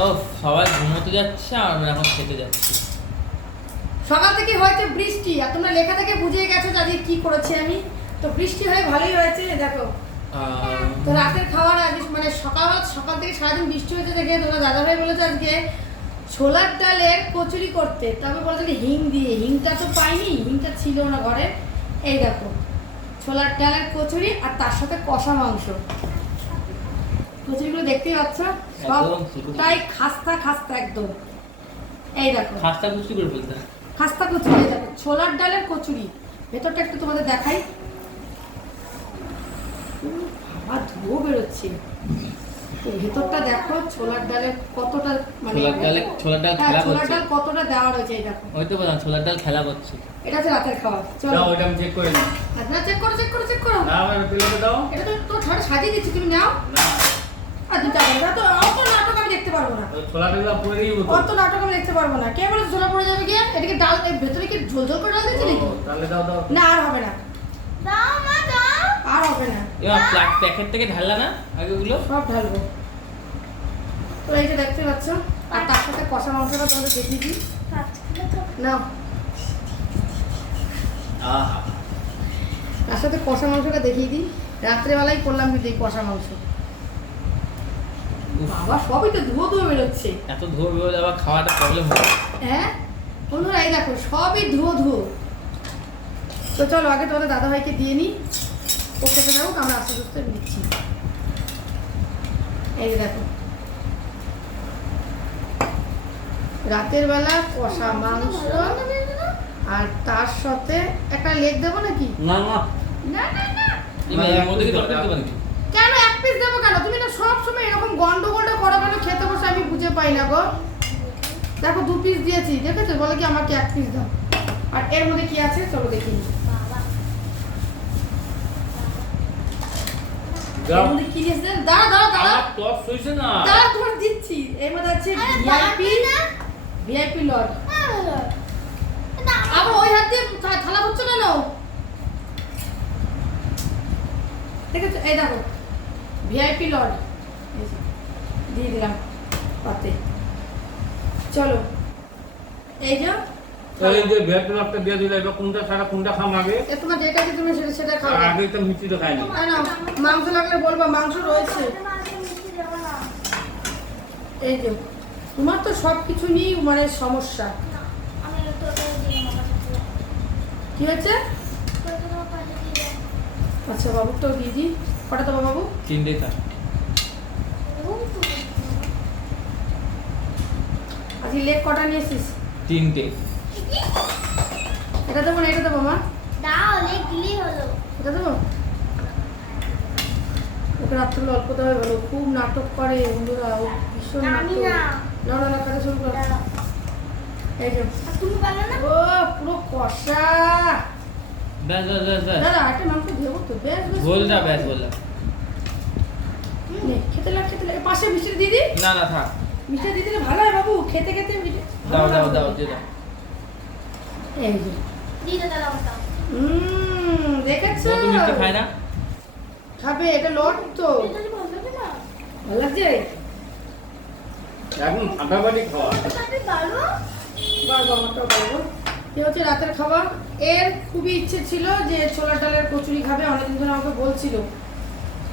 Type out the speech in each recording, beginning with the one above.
ও সবাই ঘুমোতে যাচ্ছে আর আমরা এখন খেতে যাচ্ছি। সকাল থেকে হয়েছে বৃষ্টি আর তোমরা লেখা থেকে বুঝে গেছো যে কি করেছি আমি। তো বৃষ্টি হয়ে ভালোই হয়েছে দেখো। তো রাতের খাবার আগে মানে সকাল সকাল থেকে সারাদিন বৃষ্টি হয়েছে দেখে তোমরা দাদা ভাই বলেছে আজকে ছোলার ডালের কচুরি করতে। তবে বলেছে কি হিং দিয়ে। হিংটা তো পাইনি হিংটা ছিল না ঘরে। এই দেখো ছোলার ডালের কচুরি আর তার সাথে কষা মাংস। কচুরিগুলো দেখতেই পাচ্ছ। সবটাই খাস্তা খাস্তা একদম। এই দেখো। খাস্তা কুচি করে বলতে খাস্তা কচুরি দেখো ছোলার ডালের কচুরি। ভেতরটা একটু তোমাদের দেখাই। বাবা ধুয়ো বেরোচ্ছে। ভেতরটা দেখো ছোলার ডালের কতটা মানে ছোলার ডালে ছোলার ডাল হ্যাঁ, খেলা ছোলার করছে। ডাল কতটা দেওয়া রয়েছে এই দেখো। ওই তো বললাম ছোলার ডাল খেলা করছে। এটা হচ্ছে রাতের খাবার চলো। দাও আমি চেক করে নিই। আপনারা চেক করো চেক করো চেক করো। না আমার প্লেটে দাও। এটা তো তো ছাড়া সাজিয়ে দিচ্ছি তুমি নাও। না। আর দিতে হবে না তো অত নাটক আমি দেখতে পারব না। অত নাটক আমি দেখতে পারব না। কে বলে ছোলা পড়ে যাবে গিয়ে এটাকে ডাল ভেতরে কি ঝোল ঝোল করে ডাল দিচ্ছি নাকি? তাহলে দাও দাও। না আর হবে না। আর হবে না। এবার প্লাক প্যাকেট থেকে ঢাললা না সব ঢালবো। তো এই যে দেখতে পাচ্ছ আর তার সাথে কষা মাংসটা তোমাদের দেখিয়ে দিই। আহা। তার সাথে কষা মাংসটা দেখিয়ে দিই। রাত্রেবেলায় করলাম কিন্তু এই কষা মাংস। বাবা সবই তো ধুয়ো ধুয়ো বেরোচ্ছে। এত ধোয়া বেরোলে আবার খাওয়াটা প্রবলেম হবে। হ্যাঁ? বন্ধুরা এই দেখো সবই ধুয়ো ধুয়ো। তো চলো আগে তোমাদের দাদাভাইকে দিয়ে নিই ও খেতে যাব আমরা আস্তে আস্তে নিচ্ছি। এই যে দেখো। রাতের বেলা কষা মাংস আর তার সাথে একটা লেগ দেবো নাকি? না না। না না না। পিস দেবো কেন তুমি না সব সময় এরকম গন্ডগোলটা করো কেন খেতে বসে আমি বুঝে পাই না গো দেখো দু পিস দিয়েছি দেখেছ বলে কি আমাকে এক পিস দাও আর এর মধ্যে কি আছে চলো দেখি এর দাও মধ্যে কি দিয়েছে দাঁড়া দাঁড়া দাঁড়া টপ সইছে না দাঁড়া তোমার দিচ্ছি এর মধ্যে আছে ভিআইপি ভিআইপি লট আবার ওই হাত দিয়ে থালা হচ্ছে কেন দেখেছ এই দেখো ভিআইপি লট দিয়ে দিলাম পাতে। চলো। এই যে এই যে ভেট একটা দিয়ে দিলে এবার কোনটা ছাড়া কোনটা খাম আগে? এ তোমার যেটা তুমি সেটা সেটা খাও। আর আগে তো মিষ্টিটা খাইনি তাই না মাংস লাগলে বলবা মাংস রয়েছে। এই যে তোমার তো সব কিছু নিয়েই মানে সমস্যা। কি হয়েছে? আচ্ছা বাবু তো দিয়ে দিই। কটা দেবো বাবু? তিনটে থাক আজকে লেগ কটা নিয়েছিস তিনটে। এটা দেবো না এটা দেবো মা। দাও লেগ দিলেই হলো। এটা দেবো? ওকে রাত্রে অল্প দেওয়া ভালো খুব নাটক করে বন্ধুরা ও ভীষণ নাটক। না। না না না কাটা শুরু করো। এই যে। তুমি পারলে না? ও পুরো কষা। ব্যাস ব্যাস ব্যাস ব্যাস। দাদা একটা মাংস দেবো তো বেশ বেশ বলটা ব্যাস বললাম খেতে লাগ খেতে লাগ। পাশে মিষ্টি দিদি? না না থাক। মিষ্টি দিদি ভালো হয় বাবু খেতে খেতে দাও দাও দাও দিয়ে দাও। এই যে। দিয়ে দাও দাও দাও। হুম দেখেছ? ও মিষ্টি খায় না? খাবে এটা লট তো। ভালো লাগে লাগছে এখন ঠান্ডা পানি খাওয়া বাবা আমারটাও কি হচ্ছে রাতের খাবার। এর খুবই ইচ্ছে ছিল যে ছোলার ডালের কচুরি খাবে অনেকদিন ধরে আমাকে বলছিল।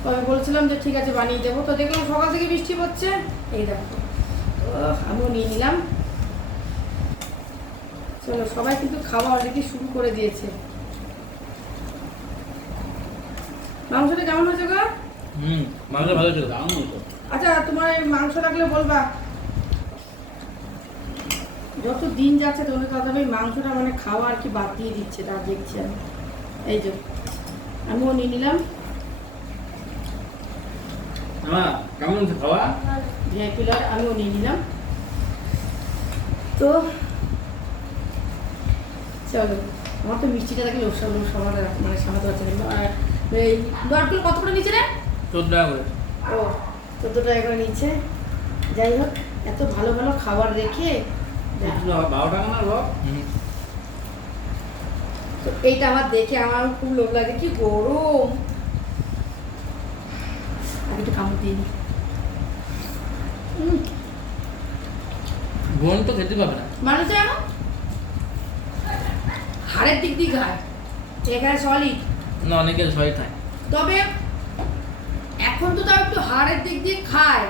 তো আমি বলছিলাম যে ঠিক আছে বানিয়ে দেবো। তো দেখলাম সকাল থেকে বৃষ্টি পড়ছে। এই দেখো। আমিও নিয়ে নিলাম। চলো সবাই কিন্তু খাওয়া অলরেডি শুরু করে দিয়েছে। মাংসটা কেমন হয়েছে গো? হুম মাংস ভালো ছিল দাম তো আচ্ছা তোমার মাংস লাগলে বলবা। যত দিন যাচ্ছে কথা এই মাংসটা মানে খাওয়া আর কি বাদ দিয়ে দিচ্ছে তা দেখছি আমি। এই যে আমিও নিয়ে নিলাম। কেমন খাওয়া? ভিআইপি আমিও নিয়ে নিলাম। তো চলো আমার তো মিষ্টিটা দেখলে ওর সঙ্গে সবার মানে না। আর এই লটগুলো কত করে নিচ্ছে রে? চোদ্দ টাকা করে। ও চোদ্দ টাকা করে নিচ্ছে যাই হোক এত ভালো ভালো খাবার রেখে বারো টাকা না রক? তো এইটা আমার দেখে আমার খুব লোভ লাগে কি গরম। আগে একটু কামড় নি বোন তো খেতে পাবে না। মানুষ হাড়ের দিক দিয়ে খায় এখানে সলিড না অনেকে সবাই খায়। তবে এখন তো তাও একটু হাড়ের দিক দিয়ে খায়।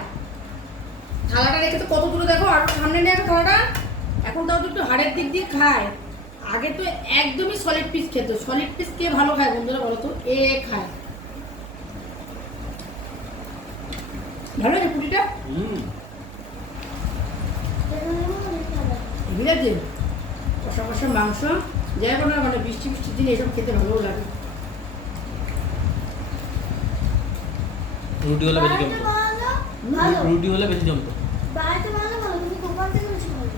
থালাটা রেখে তো কত দূরে দেখো আর সামনে নিয়ে থালাটা। এখন তাও তো একটু হাড়ের দিক দিয়ে খায়। আগে তো একদমই সলিড পিস খেত। সলিড পিস কে ভালো খায় বন্ধুরা বলো তো? এ খায়। ভালো লাগে পুটিটা? হুম। বুঝেছে কষা কষা মাংস। যাই হোক না মানে বৃষ্টি বৃষ্টির দিনে এসব খেতে ভালো লাগে। রুটি হলে বেশি জমতো। রুটি হলে বেশি জমতো বাড়িতে বানানো ভালো তুমি দোকান থেকে বেশি ভালো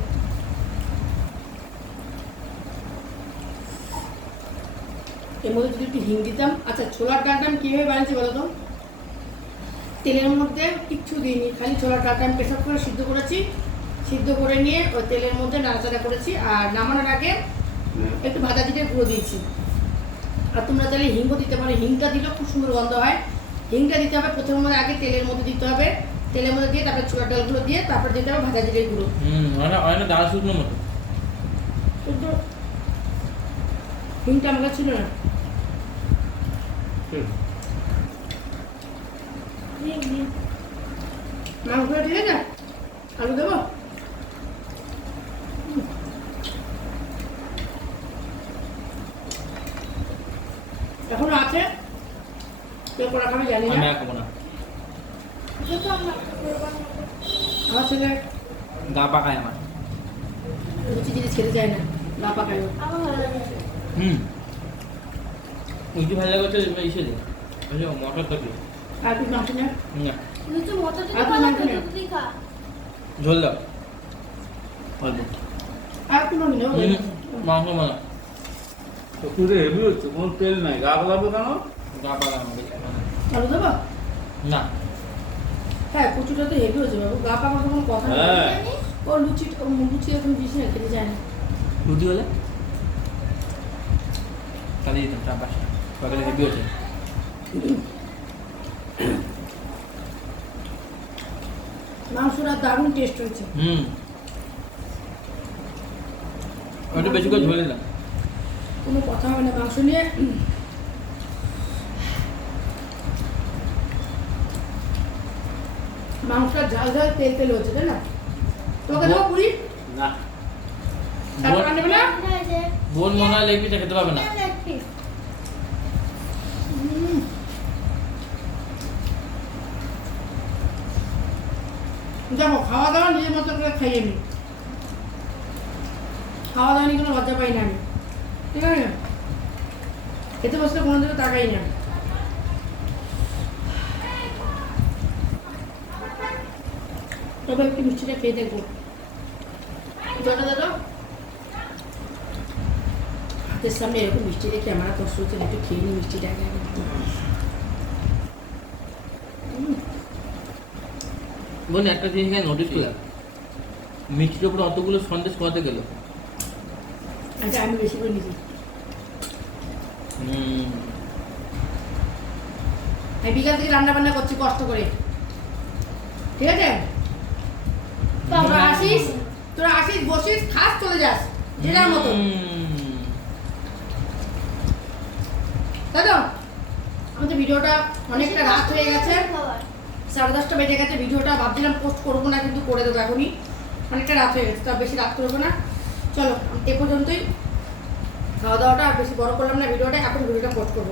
এর মধ্যে যদি একটু হিং দিতাম আচ্ছা ছোলার ডালটা আমি কীভাবে বানিয়েছি বলো তো? তেলের মধ্যে কিচ্ছু দিইনি খালি ছোলার ডালটা আমি প্রেসার করে সিদ্ধ করেছি। সিদ্ধ করে নিয়ে ওই তেলের মধ্যে নাড়াচাড়া করেছি আর নামানোর আগে একটু ভাজা জিরে গুঁড়ো দিয়েছি। আর তোমরা চাইলে হিংও দিতে পারো হিংটা দিলেও খুব সুন্দর গন্ধ হয়। হিংটা দিতে হবে প্রথমে আগে তেলের মধ্যে দিতে হবে। তেলের মধ্যে দিয়ে তারপরে ছোলার ডালগুলো দিয়ে তারপর দিতে হবে ভাজা জিরে গুঁড়ো। অনেক ডাল শুকনো মতো কিন্তু হিংটা আমার কাছে ছিল না। হুম। মাংসটা ঠিক আছে আলু দেবো? এখনও আছে? কেউ করা খাবে জানি না। খাব না। আমরা ছেলে গা পাকায় আমার। রুচি জিনিস খেতে চায় না। না পাকায় আমার ভালো লাগে। হুম। ভালো মটর আর না? লুচি খা। ঝোল দাও। অল্প আর মাংস মানে তো পুরো হেভি হচ্ছে কোনো তেল নাই। গা গলাবে কেন? গা না। আলু দেবো? না। হ্যাঁ কচুটা তো হেভি হয়েছে বাবু। গা পাকার তো কোনো কথা হ্যাঁ। ও লুচি লুচি এখন না খেতে চায় না রুটি হলে কালি দিতাম চার পাঁচটা সকালে হেভি হচ্ছে মাংসটা দারুণ টেস্ট হয়েছে হুম একটু বেশি করে ঝোল দিলাম কোনো কথা হবে না মাংস নিয়ে মাংসটা ঝাল ঝাল তেল তেল হচ্ছে তাই না তোমাকে দেবো পুরি না বোন- মনে হয় লেগ পিসটা খেতে পারবে না। দেখো খাওয়া দাওয়া নিজের মতো করে খাইয়ে নি। খাওয়া দাওয়া নিয়ে কোনো লজ্জা পাই না আমি। ঠিক আছে? খেতে বসলে কোনো দিকে তাকাই না তবে একটু মিষ্টিটা খেয়ে দেখব। জলটা দাদা হাতের সামনে এরকম মিষ্টি রেখে আমার কষ্ট হচ্ছে একটু খেয়ে নি মিষ্টিটা আগে আগে। বোন একটা জিনিস এখানে নোটিস করলাম। মিষ্টির উপরে অতগুলো সন্দেশ করাতে গেল। আচ্ছা আমি বেশি করে হুম। আমি বিকাল থেকে রান্না বান্না করছি কষ্ট করে। ঠিক আছে? তোরা আসিস তোরা আসিস বসিস খাস চলে যাস। যে যার মতো। তো আমাদের ভিডিওটা অনেকটা রাত হয়ে গেছে। সাড়ে দশটা বেজে গেছে, ভিডিওটা ভাবছিলাম পোস্ট করব না, কিন্তু করে দেবো এখনই। অনেকটা রাত হয়ে গেছে তার বেশি রাত করব না। চলো, এ পর্যন্তই। খাওয়া দাওয়াটা আর বেশি বড় করলাম না, ভিডিওটা এখন ভিডিওটা পোস্ট করব।